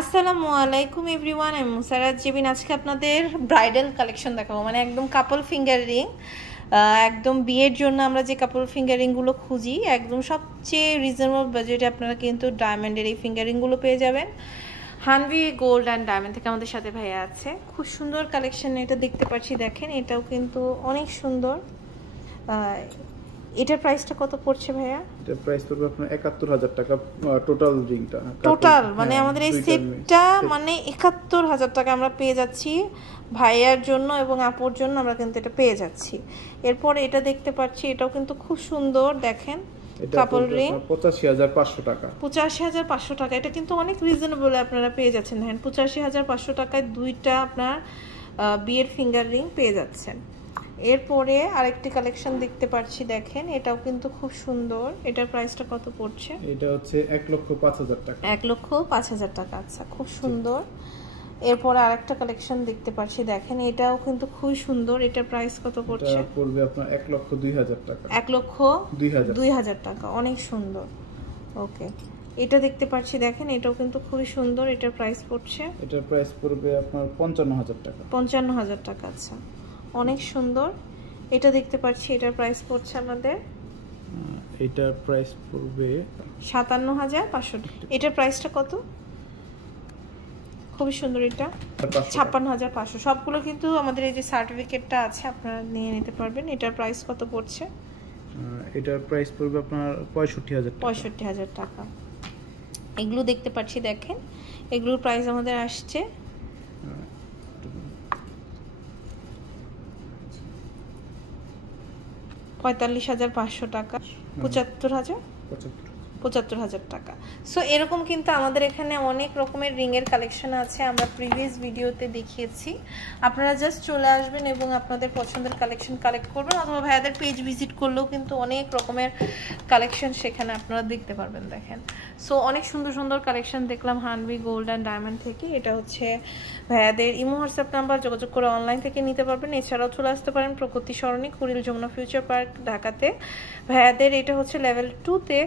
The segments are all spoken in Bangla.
আসসালামু আলাইকুম এভরিওয়ান, আমি মুসারাত জেবিন। আজকে আপনাদের ব্রাইডাল কালেকশন দেখাবো, মানে একদম কাপল ফিঙ্গার রিং। একদম বিয়ের জন্য আমরা যে কাপল ফিঙ্গার রিংগুলো খুঁজি, একদম সবচেয়ে রিজনেবল বাজেটে আপনারা কিন্তু ডায়মন্ডের এই ফিঙ্গার রিংগুলো পেয়ে যাবেন। হানভি গোল্ড অ্যান্ড ডায়মন্ড থেকে আমাদের সাথে ভাইয়া আছে। খুব সুন্দর কালেকশন, এটা দেখতে পাচ্ছি, দেখেন এটাও কিন্তু অনেক সুন্দর। এটার প্রাইসটা কত পড়ছে ভাইয়া? এটার প্রাইস পড়বে আপনার ৭১,০০০ টাকা টোটাল রিংটা। টোটাল মানে আমাদের এই সেটটা মানে ৭১,০০০ টাকা আমরা পেয়ে যাচ্ছি ভাইয়ার জন্য এবং আপুর জন্য আমরা কিন্তু এটা পেয়ে যাচ্ছি। এরপর এটা দেখতে পাচ্ছি, এটাও কিন্তু খুব সুন্দর, দেখেন কাপল রিং ৮৫,৫০০ টাকা। ৮৫,৫০০ টাকা, এটা কিন্তু অনেক রিজনেবল আপনারা পেয়ে যাচ্ছেন। দেখেন ৮৫,৫০০ টাকায় দুইটা আপনার বিয়ের ফিঙ্গার রিং পেয়ে যাচ্ছেন। এরপরে আরেকটি কালেকশন দেখতে পাচ্ছি, দেখেন এটাও কিন্তু খুব সুন্দর। এটার প্রাইসটা কত পড়ছে? এটা হচ্ছে ১,৫০,০০০ টাকা। ১,৫০,০০০ টাকা, আচ্ছা, খুব সুন্দর। এরপরে আরেকটা কালেকশন দেখতে পাচ্ছি, দেখেন এটাও কিন্তু খুব সুন্দর। এটার প্রাইস কত পড়ছে? এটা পড়বে আপনার ১,০২,০০০ টাকা। ১,০২,০০০ টাকা, অনেক সুন্দর। ওকে, এটা দেখতে পাচ্ছি, দেখেন এটাও কিন্তু খুবই সুন্দর। এটার প্রাইস পড়ছে? এটার প্রাইস পড়বে আপনার ৫৫,০০০ টাকা। ৫৫,০০০ টাকা, আচ্ছা, অনেক সুন্দর। এটা দেখতে পাচ্ছি, এটার প্রাইস পড়ছে আমাদের, এটার প্রাইস পড়বে ৫৭,৫০০ টাকা। এটার প্রাইসটা কত? খুবই সুন্দর, এটা ৫৬,৫০০। সবগুলো কিন্তু আমাদের এই যে সার্টিফিকেটটা আছে, আপনারা নিয়ে নিতে পারবেন। এটার প্রাইস কত পড়ছে? এটার প্রাইস পড়বে আপনার ৬৫,০০০ টাকা। ৬৫,০০০ টাকা। এগুলো দেখতে পাচ্ছি, দেখেন এগুলোর প্রাইস আমাদের আসছে ৪৫,৫০০ টাকা, ৭৫,০০০ টাকা। সো এরকম কিন্তু আমাদের এখানে অনেক রকমের রিংয়ের কালেকশন আছে, আমরা প্রিভিয়াস ভিডিওতে দেখিয়েছি। আপনারা জাস্ট চলে আসবেন এবং আপনাদের পছন্দের কালেকশন কালেক্ট করবেন, অথবা ভাইয়াদের পেজ ভিজিট করলেও কিন্তু অনেক রকমের কালেকশন সেখানে আপনারা দেখতে পারবেন। দেখেন, সো অনেক সুন্দর সুন্দর কালেকশন দেখলাম হানভি গোল্ড অ্যান্ড ডায়মন্ড থেকে। এটা হচ্ছে ভাইয়াদের ইমো হোয়াটসঅ্যাপ নাম্বার, যোগাযোগ করে অনলাইন থেকে নিতে পারবেন। এছাড়াও চলে আসতে পারেন প্রগতি সরণি, কুড়িল যমুনা ফিউচার পার্ক, ঢাকাতে। ভাইয়াদের এটা হচ্ছে লেভেল 2-তে,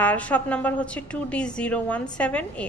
আর শপ নাম্বার হচ্ছে 2D017A।